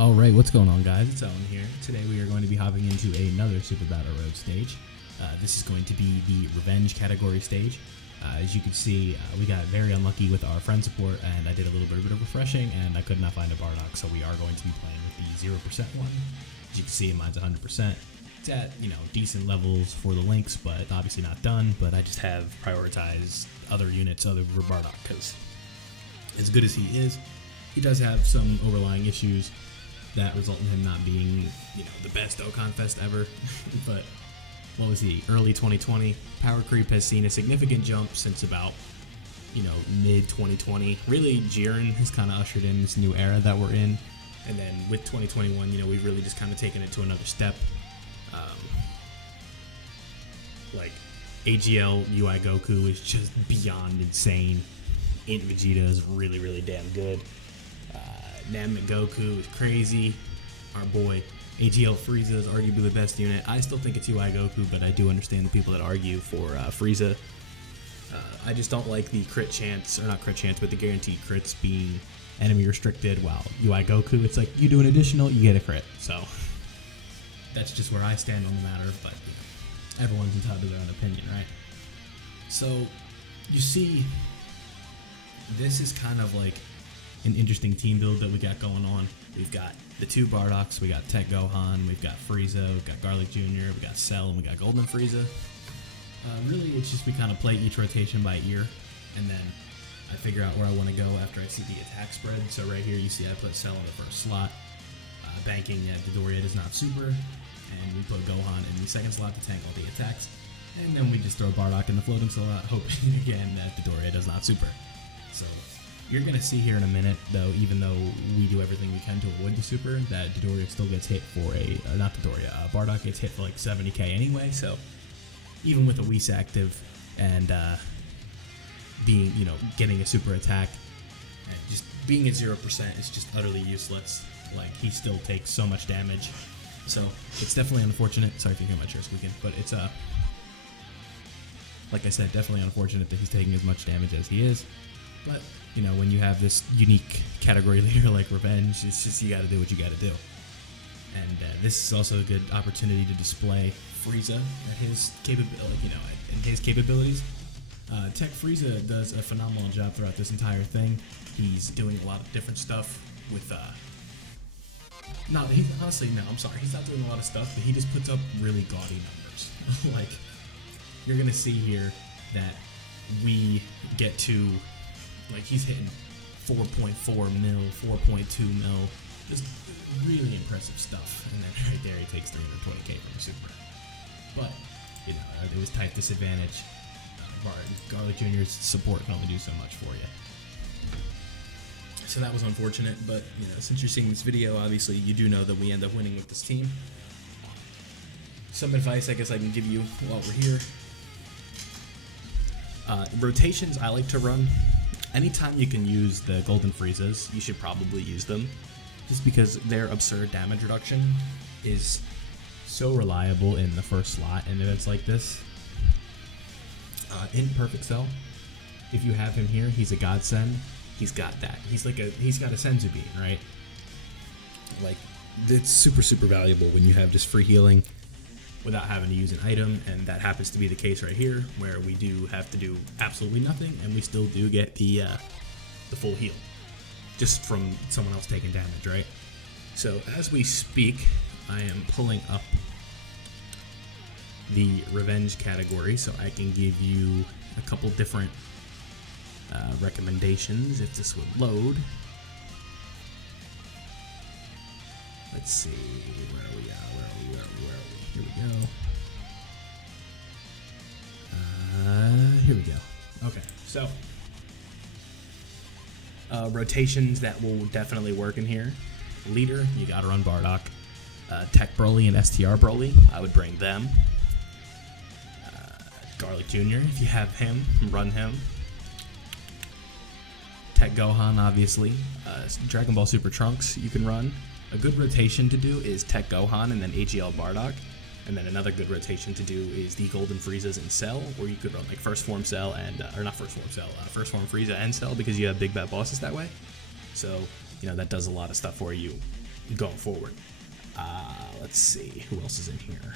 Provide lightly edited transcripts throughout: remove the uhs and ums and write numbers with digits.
Alright, what's going on, guys? It's Owen here. Today we are going to be hopping into another Super Battle Road stage. This is going to be the Revenge category stage. As you can see, we got very unlucky with our friend support, and I did a little bit of refreshing, and I could not find a Bardock, so we are going to be playing with the 0% one. As you can see, mine's 100%. It's at, decent levels for the links, but obviously not done, but I just have prioritized other units other than Bardock, because as good as he is, he does have some overlying issues that result in him not being, the best Dokkan Fest ever. But what was he? Early 2020. Power creep has seen a significant jump since about, mid 2020. Really, Jiren has kind of ushered in this new era that we're in. And then with 2021, we've really just kind of taken it to another step. Like AGL UI Goku is just beyond insane. Int Vegeta is really, really damn good. Namek Goku is crazy. Our boy AGL Frieza is arguably the best unit. I still think it's UI Goku, but I do understand the people that argue for Frieza. I just don't like the crit chance, or not crit chance, but the guaranteed crits being enemy restricted. While UI Goku, it's like you do an additional, you get a crit. So that's just where I stand on the matter, but everyone's entitled to their own opinion, right? So you see, this is kind of like an interesting team build that we got going on. We've got the two Bardocks, we got Tech Gohan, we've got Frieza, we've got Garlic Jr., we got Cell, and we got Golden Frieza. Really, it's just we kind of play each rotation by ear, and then I figure out where I want to go after I see the attack spread. So right here, you see I put Cell in the first slot, banking that Dodoria is not super, and we put Gohan in the second slot to tank all the attacks, and then we just throw Bardock in the floating slot, hoping again that Dodoria does not super. So you're going to see here in a minute, though, even though we do everything we can to avoid the super, that Dodoria still gets hit for not Dodoria, Bardock gets hit for like 70k anyway, so even with a Whis active and being, getting a super attack, and just being at 0% is just utterly useless. Like, he still takes so much damage, so it's definitely unfortunate. Sorry if you hear my chair squeaking, but it's, like I said, definitely unfortunate that he's taking as much damage as he is. But, when you have this unique category leader like Revenge, it's just you gotta do what you gotta do. And this is also a good opportunity to display Frieza at his capabilities. Tech Frieza does a phenomenal job throughout this entire thing. He's doing a lot of different stuff with, he's not doing a lot of stuff, but he just puts up really gaudy numbers. Like, you're gonna see here that we get to, like, he's hitting 4.4 mil, 4.2 mil, just really impressive stuff. And then right there, he takes 320k from the super. But, it was type disadvantage. Garlic Jr.'s support can only do so much for you. So that was unfortunate, but, since you're seeing this video, obviously you do know that we end up winning with this team. Some advice I guess I can give you while we're here. Rotations I like to run. Anytime you can use the Golden Friezas, you should probably use them, just because their absurd damage reduction is so reliable in the first slot in events like this. In Perfect Cell, if you have him here, he's a godsend. He's got that. He's got a Senzu Bean, right? Like, it's super, super valuable when you have just free healing without having to use an item, and that happens to be the case right here, where we do have to do absolutely nothing, and we still do get the full heal, just from someone else taking damage, right? So as we speak, I am pulling up the Revenge category, so I can give you a couple different recommendations if this would load. Let's see, where are we at? Here we go. Here we go. Okay, so rotations that will definitely work in here. Leader, you gotta run Bardock. Tech Broly and STR Broly, I would bring them. Garlic Jr., if you have him, run him. Tech Gohan, obviously. Dragon Ball Super Trunks, you can run. A good rotation to do is Tech Gohan and then AGL Bardock. And then another good rotation to do is the Golden Friezas and Cell, or you could run like First Form Cell and, First Form Frieza and Cell, because you have big bad bosses that way. So, that does a lot of stuff for you going forward. Let's see, who else is in here?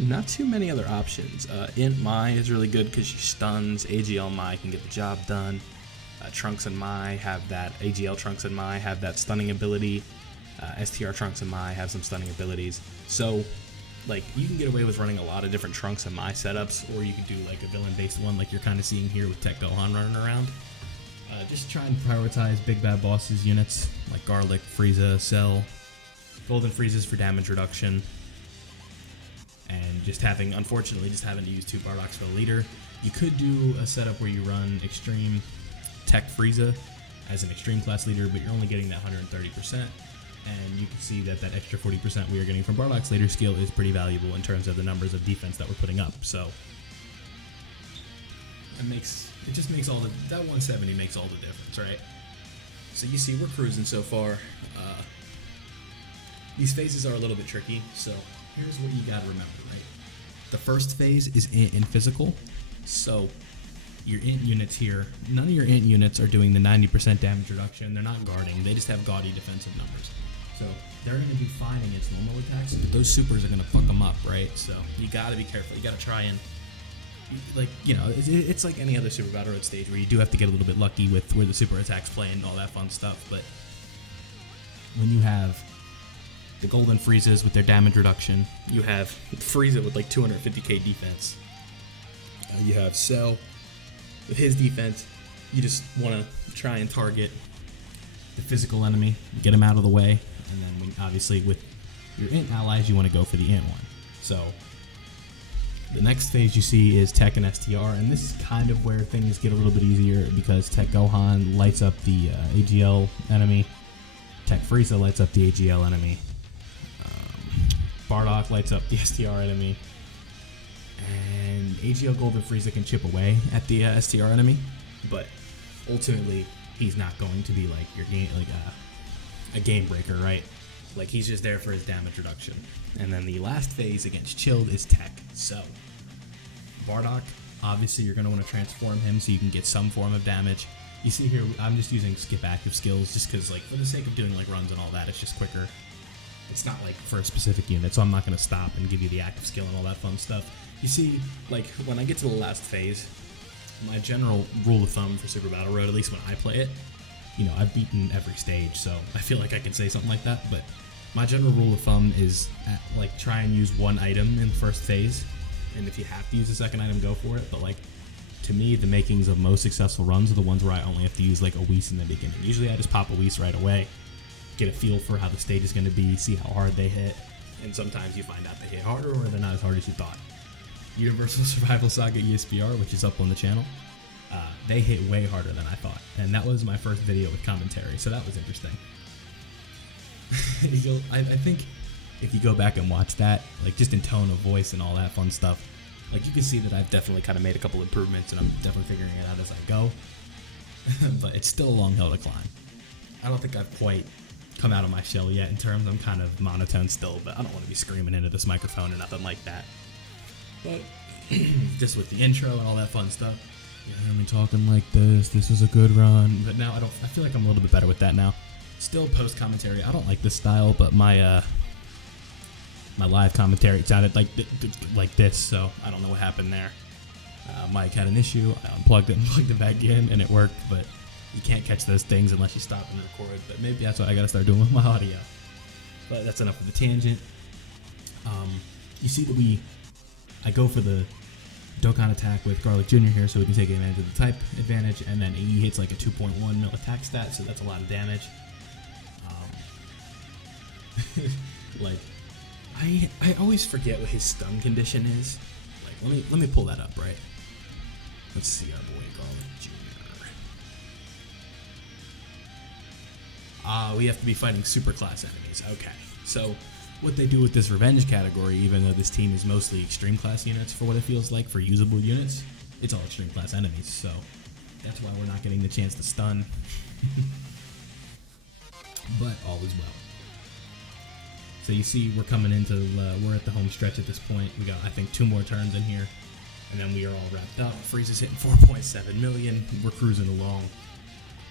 Not too many other options. Int Mai is really good because she stuns. AGL Mai can get the job done. Trunks and Mai have that. AGL Trunks and Mai have that stunning ability. STR Trunks and Mai have some stunning abilities. So, like, you can get away with running a lot of different Trunks and Mai setups, or you could do like a villain-based one, like you're kind of seeing here with Tech Gohan running around. Just try and prioritize big bad bosses units like Garlic, Frieza, Cell, Golden Friezas for damage reduction. And unfortunately, just having to use 2 Bardoks for the leader. You could do a setup where you run Extreme Tech Frieza as an Extreme class leader, but you're only getting that 130%. And you can see that extra 40% we are getting from Bardok's leader skill is pretty valuable in terms of the numbers of defense that we're putting up. So it just makes all that 170 makes all the difference, right? So you see, we're cruising so far. These phases are a little bit tricky, so here's what you gotta remember, right? The first phase is int and physical. So your int units here, none of your int units are doing the 90% damage reduction. They're not guarding. They just have gaudy defensive numbers. So they're going to be fine against normal attacks, but those supers are going to fuck them up, right? So you got to be careful. You got to try and, like, you know, it's like any other Super Battle Road stage where you do have to get a little bit lucky with where the super attacks play and all that fun stuff. But when you have the Golden Friezas with their damage reduction, you have Frieza with like 250k defense, you have Cell with his defense. You just want to try and target the physical enemy, get him out of the way, and then obviously with your int allies, you want to go for the int one. So the next phase you see is Tech and STR, and this is kind of where things get a little bit easier because Tech Gohan lights up the AGL enemy, Tech Frieza lights up the AGL enemy, Bardock lights up the STR enemy, and AGL Golden Frieza can chip away at the STR enemy, but ultimately he's not going to be like your game, like a game breaker, right? Like, he's just there for his damage reduction. And then the last phase against Chilled is Tech. So Bardock, obviously you're going to want to transform him so you can get some form of damage. You see here, I'm just using skip active skills just because, like, for the sake of doing like runs and all that, it's just quicker. It's not like for a specific unit, so I'm not going to stop and give you the active skill and all that fun stuff. You see, like, when I get to the last phase, my general rule of thumb for Super Battle Road, at least when I play it, you know, I've beaten every stage, so I feel like I can say something like that, but my general rule of thumb is, like, try and use one item in the first phase, and if you have to use the second item, go for it, but, like, to me, the makings of most successful runs are the ones where I only have to use, like, a Whis in the beginning. Usually I just pop a Whis right away, get a feel for how the stage is going to be, see how hard they hit, and sometimes you find out they hit harder or they're not as hard as you thought. Universal Survival Saga ESPR, which is up on the channel, they hit way harder than I thought, and that was my first video with commentary, so that was interesting. I think if you go back and watch that, like, just in tone of voice and all that fun stuff, like, you can see that I've definitely kind of made a couple improvements, and I'm definitely figuring it out as I go, but it's still a long hill to climb. I don't think I've quite come out of my shell yet in terms, I'm kind of monotone still, but I don't want to be screaming into this microphone or nothing like that. But just with the intro and all that fun stuff, you hear me talking like this was a good run, but now I feel like I'm a little bit better with that now. Still post commentary, I don't like this style, but my my live commentary sounded like this, so I don't know what happened there. Mic had an issue, I unplugged it and plugged it back in, and it worked, but you can't catch those things unless you stop and record, but maybe that's what I gotta start doing with my audio. But that's enough of the tangent. You see that I go for the Dokkan attack with Garlic Jr. here so we can take advantage of the type advantage, and then he hits like a 2.1 mil attack stat, so that's a lot of damage. Like, I always forget what his stun condition is. Like, let me pull that up, right? Let's see our boy Garlic Jr. We have to be fighting super class enemies. Okay, so what they do with this revenge category, even though this team is mostly extreme class units for what it feels like for usable units, it's all extreme class enemies, so that's why we're not getting the chance to stun. But all is well. So you see we're coming into, we're at the home stretch at this point. We got, I think, 2 more turns in here, and then we are all wrapped up. Frieza's hitting 4.7 million. We're cruising along.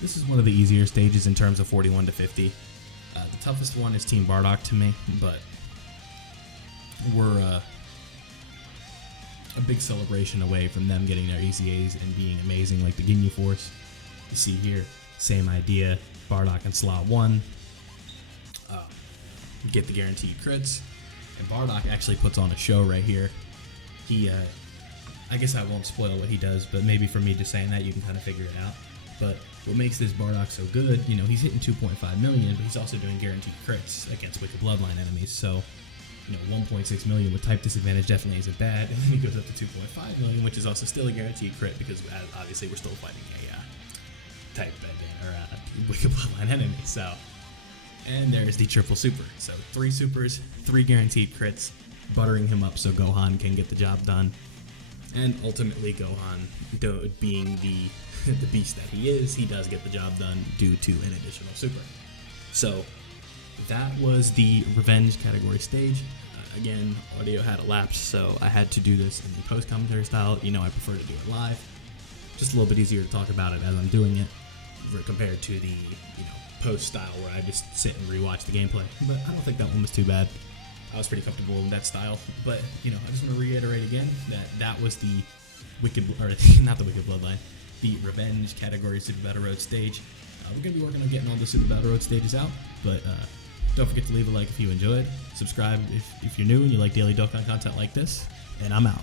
This is one of the easier stages in terms of 41 to 50. The toughest one is Team Bardock to me, but we're a big celebration away from them getting their EZAs and being amazing like the Ginyu Force. You see here, same idea, Bardock and slot 1. Get the guaranteed crits, and Bardock actually puts on a show right here. He, I guess I won't spoil what he does, but maybe from me just saying that you can kind of figure it out. But what makes this Bardock so good, you know, he's hitting 2.5 million, but he's also doing guaranteed crits against Wicked Bloodline enemies, so, you know, 1.6 million with type disadvantage definitely isn't bad, and then he goes up to 2.5 million, which is also still a guaranteed crit, because obviously we're still fighting a type or Wicked Bloodline enemy, so. And there's the triple super. So 3 supers, 3 guaranteed crits, buttering him up so Gohan can get the job done. And ultimately Gohan, being the beast that he is, he does get the job done due to an additional super. So that was the Revenge category stage. Again, audio had a lapse, so I had to do this in the post-commentary style. You know, I prefer to do it live. Just a little bit easier to talk about it as I'm doing it compared to the, post style where I just sit and rewatch the gameplay. But I don't think that one was too bad. I was pretty comfortable in that style. But, I just want to reiterate again that was the not the Wicked Bloodline, the Revenge category Super Battle Road stage. We're going to be working on getting all the Super Battle Road stages out, but don't forget to leave a like if you enjoyed. Subscribe if you're new and you like daily Dokkan content like this, and I'm out.